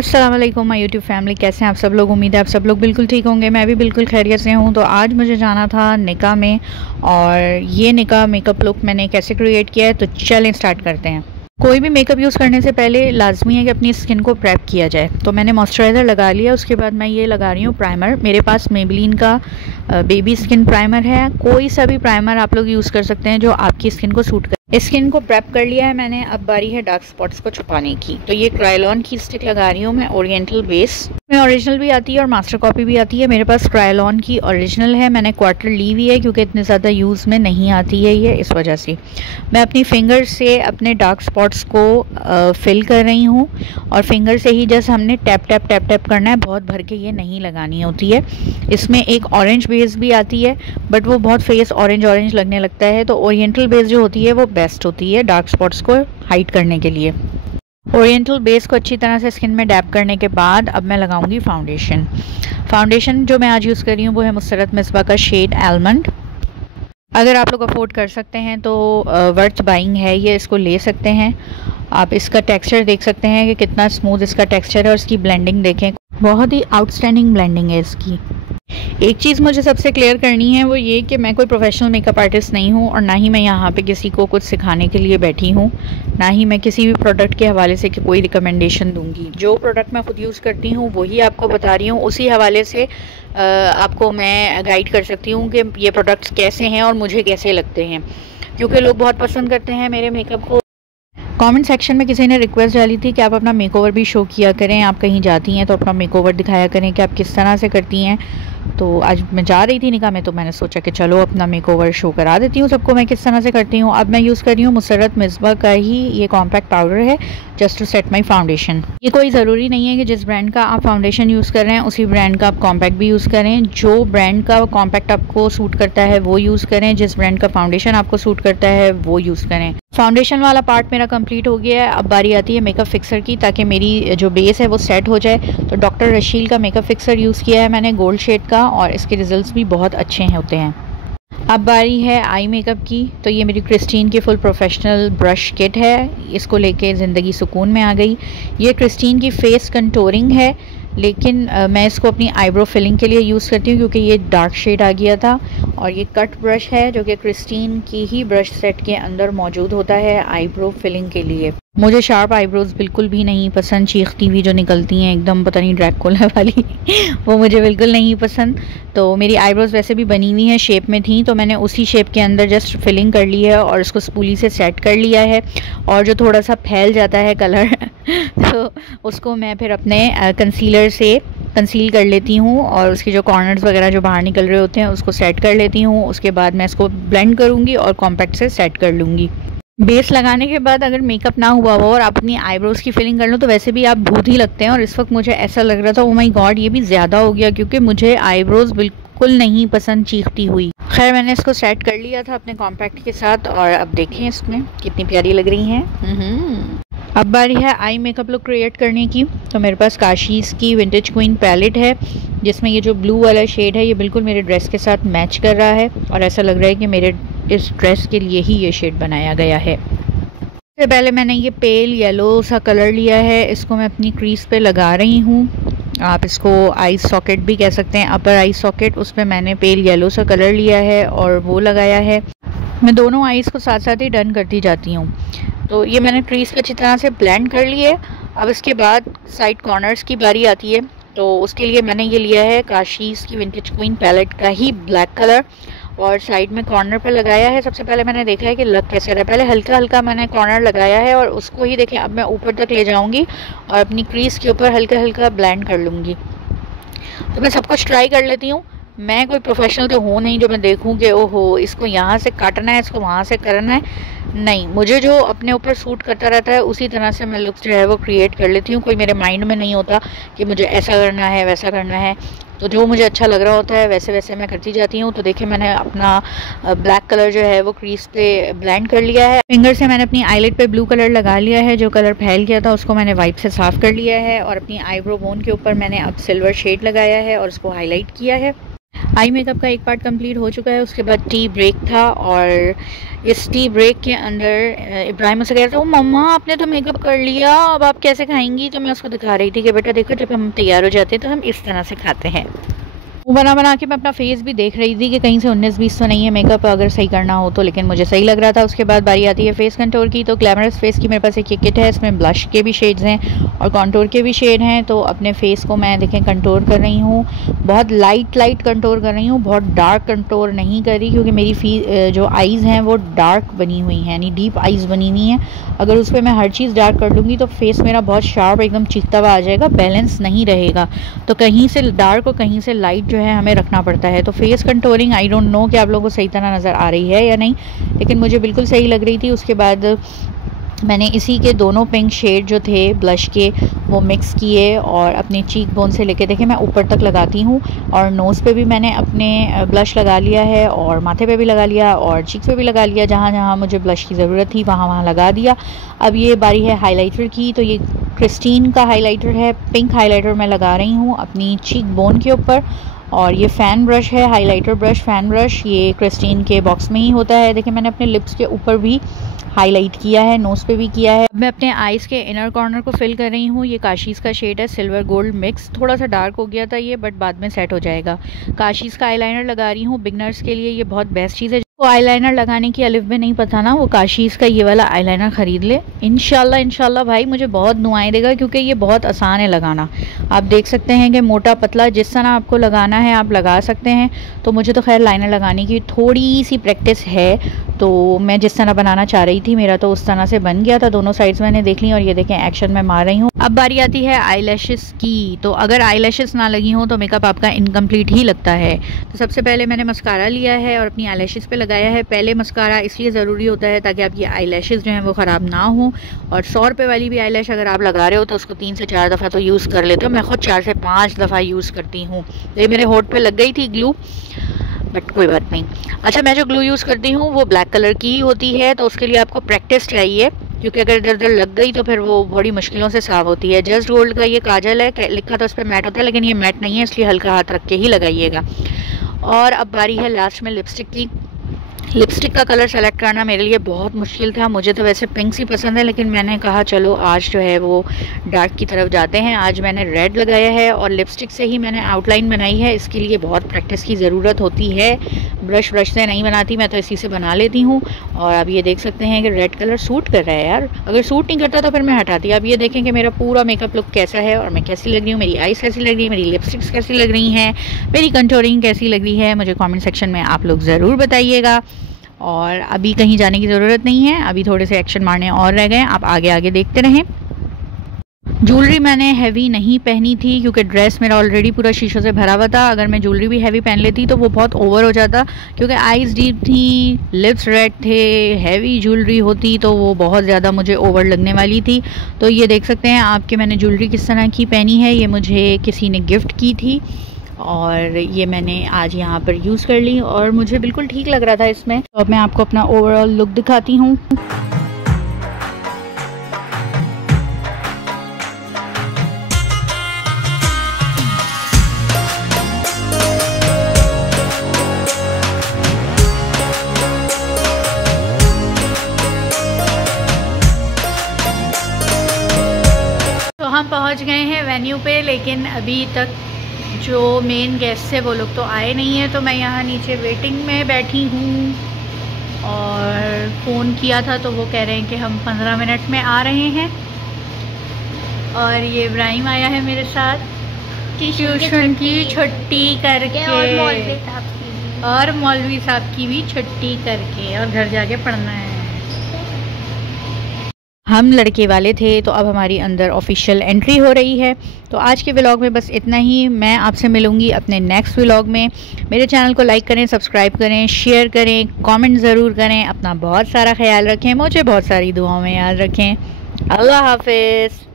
अस्सलाम वालेकुम my YouTube family, कैसे हैं आप सब लोग। उम्मीद है आप सब लोग बिल्कुल ठीक होंगे। मैं भी बिल्कुल खैरियत से हूँ। तो आज मुझे जाना था निकाह में, और ये निकाह मेकअप लुक मैंने कैसे क्रिएट किया है, तो चलें स्टार्ट करते हैं। कोई भी मेकअप यूज़ करने से पहले लाजमी है कि अपनी स्किन को प्रेप किया जाए। तो मैंने मॉइस्चराइज़र लगा लिया, उसके बाद मैं ये लगा रही हूँ प्राइमर। मेरे पास मेबेलिन का बेबी स्किन प्राइमर है। कोई सा भी प्राइमर आप लोग यूज़ कर सकते हैं जो आपकी स्किन को सूट करे। स्किन को प्रेप कर लिया है मैंने, अब बारी है डार्क स्पॉट्स को छुपाने की। तो ये क्रायोलॉन की स्टिक लगा रही हूँ मैं, ओरिएंटल बेस में। ओरिजिनल भी आती है और मास्टर कॉपी भी आती है। मेरे पास क्रायोलॉन की ओरिजिनल है, मैंने क्वार्टर ली हुई है क्योंकि इतने ज़्यादा यूज़ में नहीं आती है ये, इस वजह से मैं अपनी फिंगर से अपने डार्क स्पॉट्स को फिल कर रही हूँ। और फिंगर से ही जस्ट हमने टैप टैप टैप टैप करना है, बहुत भर के ये नहीं लगानी होती है। इसमें एक ऑरेंज बेस भी आती है, बट वो बहुत फेस ऑरेंज ऑरेंज लगने लगता है। तो ओरिएंटल बेस जो होती है वो बेस्ट होती है डार्क स्पॉट्स को हाइड करने के लिए। ओरिएंटल बेस को अच्छी तरह से स्किन में डैप करने के बाद अब मैं लगाऊंगी फाउंडेशन। फाउंडेशन जो मैं आज यूज़ कर रही हूँ वो है मुसर्रत मिसबा का शेड आलमंड। अगर आप लोग अफोर्ड कर सकते हैं तो वर्थ बाइंग है ये, इसको ले सकते हैं आप। इसका टेक्सचर देख सकते हैं कि कितना स्मूथ इसका टेक्सचर है, और इसकी ब्लेंडिंग देखें, बहुत ही आउटस्टैंडिंग ब्लेंडिंग है इसकी। एक चीज़ मुझे सबसे क्लियर करनी है वो ये कि मैं कोई प्रोफेशनल मेकअप आर्टिस्ट नहीं हूँ, और ना ही मैं यहाँ पे किसी को कुछ सिखाने के लिए बैठी हूँ, ना ही मैं किसी भी प्रोडक्ट के हवाले से कोई रिकमेंडेशन दूंगी। जो प्रोडक्ट मैं खुद यूज़ करती हूँ वही आपको बता रही हूँ, उसी हवाले से आपको मैं गाइड कर सकती हूँ कि ये प्रोडक्ट्स कैसे हैं और मुझे कैसे लगते हैं, क्योंकि लोग बहुत पसंद करते हैं मेरे मेकअप को। कमेंट सेक्शन में किसी ने रिक्वेस्ट डाली थी कि आप अपना मेकओवर भी शो किया करें, आप कहीं जाती हैं तो अपना मेकओवर दिखाया करें कि आप किस तरह से करती हैं। तो आज मैं जा रही थी निकाह में, तो मैंने सोचा कि चलो अपना मेकओवर शो करा देती हूँ सबको मैं किस तरह से करती हूँ। अब मैं यूज़ कर रही हूँ मुसर्रत मिसबा का ही ये कॉम्पैक्ट पाउडर है, just to set my foundation. ये कोई ज़रूरी नहीं है कि जिस ब्रांड का आप फाउंडेशन यूज़ कर रहे हैं उसी ब्रांड का आप कॉम्पैक्ट भी यूज़ करें। जो ब्रांड का कॉम्पैक्ट आपको सूट करता है वो यूज़ करें, जिस ब्रांड का फाउंडेशन आपको सूट करता है वो यूज़ करें। फाउंडेशन वाला पार्ट मेरा कंप्लीट हो गया है। अब बारी आती है मेकअप फिक्सर की, ताकि मेरी जो बेस है वो सेट हो जाए। तो डॉक्टर रशील का मेकअप फिक्सर यूज़ किया है मैंने, गोल्ड शेड का, और इसके रिजल्ट्स भी बहुत अच्छे होते हैं। अब बारी है आई मेकअप की। तो ये मेरी क्रिस्टीन की फुल प्रोफेशनल ब्रश किट है, इसको लेके ज़िंदगी सुकून में आ गई। ये क्रिस्टीन की फेस कंटोरिंग है, लेकिन मैं इसको अपनी आईब्रो फिलिंग के लिए यूज़ करती हूँ क्योंकि ये डार्क शेड आ गया था। और ये कट ब्रश है जो कि क्रिस्टीन की ही ब्रश सेट के अंदर मौजूद होता है आईब्रो फिलिंग के लिए। मुझे शार्प आईब्रोज बिल्कुल भी नहीं पसंद, चीखती हुई जो निकलती हैं एकदम पता नहीं ड्रैकुला वाली वो मुझे बिल्कुल नहीं पसंद। तो मेरी आईब्रोज वैसे भी बनी हुई हैं, शेप में थी, तो मैंने उसी शेप के अंदर जस्ट फिलिंग कर ली है और उसको स्पूली से सेट कर लिया है। और जो थोड़ा सा फैल जाता है कलर तो उसको मैं फिर अपने कंसीलर से कंसील कर लेती हूँ, और उसके जो कॉर्नर्स वगैरह जो बाहर निकल रहे होते हैं उसको सेट कर लेती हूँ। उसके बाद मैं इसको ब्लेंड करूँगी और कॉम्पैक्ट से सेट कर लूँगी। बेस लगाने के बाद अगर मेकअप ना हुआ हो और आप अपनी आईब्रोज की फिलिंग कर लो तो वैसे भी आप भूत ही लगते हैं। और इस वक्त मुझे ऐसा लग रहा था ओ माय गॉड ये भी ज़्यादा हो गया, क्योंकि मुझे आईब्रोज बिल्कुल नहीं पसंद चीखती हुई। खैर मैंने इसको सेट कर लिया था अपने कॉम्पैक्ट के साथ, और अब देखें इसमें कितनी प्यारी लग रही हैं। अब बारी है आई मेकअप लुक क्रिएट करने की। तो मेरे पास काशीज़ की विंटेज क्वीन पैलेट है, जिसमें ये जो ब्लू वाला शेड है ये बिल्कुल मेरे ड्रेस के साथ मैच कर रहा है, और ऐसा लग रहा है कि मेरे इस ड्रेस के लिए ही ये शेड बनाया गया है। सबसे पहले मैंने ये पेल येलो सा कलर लिया है, इसको मैं अपनी क्रीज पे लगा रही हूँ। आप इसको आई सॉकेट भी कह सकते हैं, अपर आई सॉकेट, उस पर मैंने पेल येलो सा कलर लिया है और वो लगाया है। मैं दोनों आईज़ को साथ साथ ही डन करती जाती हूँ। तो ये मैंने क्रीज पे अच्छी तरह से ब्लेंड कर लिए। अब इसके बाद साइड कॉर्नर्स की बारी आती है, तो उसके लिए मैंने ये लिया है काशीज़ की विंटेज क्वीन पैलेट का ही ब्लैक कलर, और साइड में कॉर्नर पे लगाया है। सबसे पहले मैंने देखा है कि लग कैसे रहा है, पहले हल्का हल्का मैंने कॉर्नर लगाया है, और उसको ही देखें अब मैं ऊपर तक ले जाऊंगी और अपनी क्रीज के ऊपर हल्का हल्का ब्लेंड कर लूँगी। तो मैं सब कुछ ट्राई कर लेती हूँ। मैं कोई प्रोफेशनल तो हूँ नहीं जो मैं देखूँ कि ओहो इसको यहाँ से काटना है, इसको वहाँ से करना है। नहीं, मुझे जो अपने ऊपर सूट करता रहता है उसी तरह से मैं लुक जो है वो क्रिएट कर लेती हूँ। कोई मेरे माइंड में नहीं होता कि मुझे ऐसा करना है वैसा करना है, तो जो मुझे अच्छा लग रहा होता है वैसे वैसे मैं करती जाती हूँ। तो देखिए मैंने अपना ब्लैक कलर जो है वो क्रीज पे ब्लेंड कर लिया है। फिंगर से मैंने अपनी आईलिड पे ब्लू कलर लगा लिया है, जो कलर फैल गया था उसको मैंने वाइप से साफ़ कर लिया है। और अपनी आईब्रो बोन के ऊपर मैंने अब सिल्वर शेड लगाया है और उसको हाईलाइट किया है। आई मेकअप का एक पार्ट कंप्लीट हो चुका है। उसके बाद टी ब्रेक था और इस टी ब्रेक के अंदर इब्राहिम मुझसे कह रहा था, वो मम्मा आपने तो मेकअप कर लिया, अब आप कैसे खाएंगी? तो मैं उसको दिखा रही थी कि बेटा देखो, जब हम तैयार हो जाते हैं तो हम इस तरह से खाते हैं। वो बना बना के मैं अपना फेस भी देख रही थी कि कहीं से 19-20 तो नहीं है मेकअप अगर सही करना हो तो, लेकिन मुझे सही लग रहा था। उसके बाद बारी आती है फेस कंटूर की। तो ग्लैमरस फेस की मेरे पास एक किट है, इसमें ब्लश के भी शेड्स हैं और कंटूर के भी शेड हैं। तो अपने फेस को मैं देखें कंटूर कर रही हूँ, बहुत लाइट कंटूर कर रही हूँ, बहुत डार्क कंटूर नहीं कर रही, क्योंकि मेरी जो आईज़ हैं वो डार्क बनी हुई हैं, यानी डीप आईज़ बनी हुई हैं। अगर उस पर मैं हर चीज़ डार्क कर लूँगी तो फेस मेरा बहुत शार्प एकदम चीखता हुआ आ जाएगा, बैलेंस नहीं रहेगा। तो कहीं से डार्क और कहीं से लाइट जो है हमें रखना पड़ता है। तो face contouring I don't know कि आप लोगों को सही तरह नज़र आ रही है या नहीं, लेकिन मुझे बिल्कुल सही लग रही थी। उसके बाद मैंने इसी के दोनों पिंक शेड जो थे ब्लश के वो मिक्स किए और अपने चीक बोन से लेके देखें मैं ऊपर तक लगाती हूँ, और नोज़ पे भी मैंने अपने ब्लश लगा लिया है और माथे पे भी लगा लिया और चीक्स पे भी लगा लिया। जहाँ जहाँ मुझे ब्लश की ज़रूरत थी वहाँ वहाँ लगा दिया। अब ये बारी है हाइलाइटर की। तो ये क्रिस्टीन का हाइलाइटर है, पिंक हाइलाइटर मैं लगा रही हूँ अपनी चीक बोन के ऊपर। और ये फ़ैन ब्रश है, हाइलाइटर ब्रश, फ़ैन ब्रश, ये क्रिस्टीन के बॉक्स में ही होता है। देखिए मैंने अपने लिप्स के ऊपर भी हाईलाइट किया है, नोज़ पे भी किया है। मैं अपने आईज़ के इनर कॉर्नर को फिल कर रही हूँ। ये काशीज़ का शेड है, सिल्वर गोल्ड मिक्स, थोड़ा सा डार्क हो गया था ये, बट बाद में सेट हो जाएगा। काशीज़ का आईलाइनर लगा रही हूँ बिगनर्स के लिए, ये बहुत बेस्ट चीज़ है। वो आईलाइनर लगाने की अलिफ में नहीं पता ना, वो काशीज़ का ये वाला आईलाइनर ख़रीद ले। इंशाल्लाह भाई मुझे बहुत दुआएं देगा, क्योंकि ये बहुत आसान है लगाना। आप देख सकते हैं कि मोटा पतला जिस तरह आपको लगाना है आप लगा सकते हैं। तो मुझे तो खैर लाइनर लगाने की थोड़ी सी प्रैक्टिस है, तो मैं जिस तरह बनाना चाह रही थी मेरा तो उस तरह से बन गया था। दोनों साइड्स मैंने देख ली और ये देखें एक्शन में मार रही हूँ। अब बारी आती है आईलैशेस की। तो अगर आईलैशेस ना लगी हो तो मेकअप आपका इनकम्प्लीट ही लगता है। तो सबसे पहले मैंने मस्कारा लिया है और अपनी आईलैशेस पे लगाया है। पहले मस्कारा इसलिए ज़रूरी होता है ताकि आपकी आईलैशेस जो हैं वो ख़राब ना हो। और 100 रुपये वाली भी आईलैश अगर आप लगा रहे हो तो उसको 3 से 4 दफ़ा तो यूज़ कर लेते हो। मैं खुद 4 से 5 दफ़ा यूज़ करती हूँ। ये मेरे होठ पे लग गई थी ग्लू, बट कोई बात नहीं। अच्छा, मैं जो ग्लू यूज़ करती हूँ वो ब्लैक कलर की ही होती है, तो उसके लिए आपको प्रैक्टिस चाहिए, क्योंकि अगर इधर उधर लग गई तो फिर वो बड़ी मुश्किलों से साफ़ होती है। जस्ट गोल्ड का ये काजल है, लिखा तो उस पर मैट होता है, लेकिन ये मैट नहीं है, इसलिए हल्का हाथ रख के ही लगाइएगा। और अब बारी है लास्ट में लिपस्टिक की। लिपस्टिक का कलर सेलेक्ट करना मेरे लिए बहुत मुश्किल था। मुझे तो वैसे पिंक ही पसंद है, लेकिन मैंने कहा चलो आज जो है वो डार्क की तरफ जाते हैं। आज मैंने रेड लगाया है और लिपस्टिक से ही मैंने आउटलाइन बनाई है। इसके लिए बहुत प्रैक्टिस की ज़रूरत होती है, ब्रश से नहीं बनाती मैं, तो इसी से बना लेती हूँ। और अब ये देख सकते हैं कि रेड कलर सूट कर रहा है यार, अगर सूट नहीं करता तो फिर मैं हटाती। अब ये देखें कि मेरा पूरा मेकअप लुक कैसा है और मैं कैसी लग रही हूँ, मेरी आईज़ कैसी लग रही है, मेरी लिपस्टिक्स कैसी लग रही हैं, मेरी कंटूरिंग कैसी लग रही है। मुझे कमेंट सेक्शन में आप लोग ज़रूर बताइएगा। और अभी कहीं जाने की ज़रूरत नहीं है, अभी थोड़े से एक्शन मारने और रह गए, आप आगे आगे देखते रहें। ज्वेलरी मैंने हैवी नहीं पहनी थी क्योंकि ड्रेस मेरा ऑलरेडी पूरा शीशों से भरा हुआ था। अगर मैं ज्वेलरी भी हैवी पहन लेती तो वो बहुत ओवर हो जाता, क्योंकि आईज डीप थी, लिप्स रेड थे, हैवी ज्वेलरी होती तो वो बहुत ज़्यादा मुझे ओवर लगने वाली थी। तो ये देख सकते हैं आपके मैंने ज्वेलरी किस तरह की पहनी है। ये मुझे किसी ने गिफ्ट की थी और ये मैंने आज यहाँ पर यूज़ कर ली और मुझे बिल्कुल ठीक लग रहा था इसमें। तो अब मैं आपको अपना ओवरऑल लुक दिखाती हूँ। तो हम पहुँच गए हैं वेन्यू पे, लेकिन अभी तक जो मेन गेस्ट है वो लोग तो आए नहीं है। तो मैं यहाँ नीचे वेटिंग में बैठी हूँ और फ़ोन किया था तो वो कह रहे हैं कि हम 15 मिनट में आ रहे हैं। और ये इब्राहिम आया है मेरे साथ ट्यूशन की छुट्टी करके, और मौलवी साहब की भी छुट्टी करके, और घर जाके पढ़ना है। हम लड़के वाले थे तो अब हमारी अंदर ऑफिशियल एंट्री हो रही है। तो आज के व्लॉग में बस इतना ही। मैं आपसे मिलूँगी अपने नेक्स्ट व्लॉग में। मेरे चैनल को लाइक करें, सब्सक्राइब करें, शेयर करें, कमेंट ज़रूर करें। अपना बहुत सारा ख्याल रखें, मुझे बहुत सारी दुआओं में याद रखें। अल्लाह हाफिज़।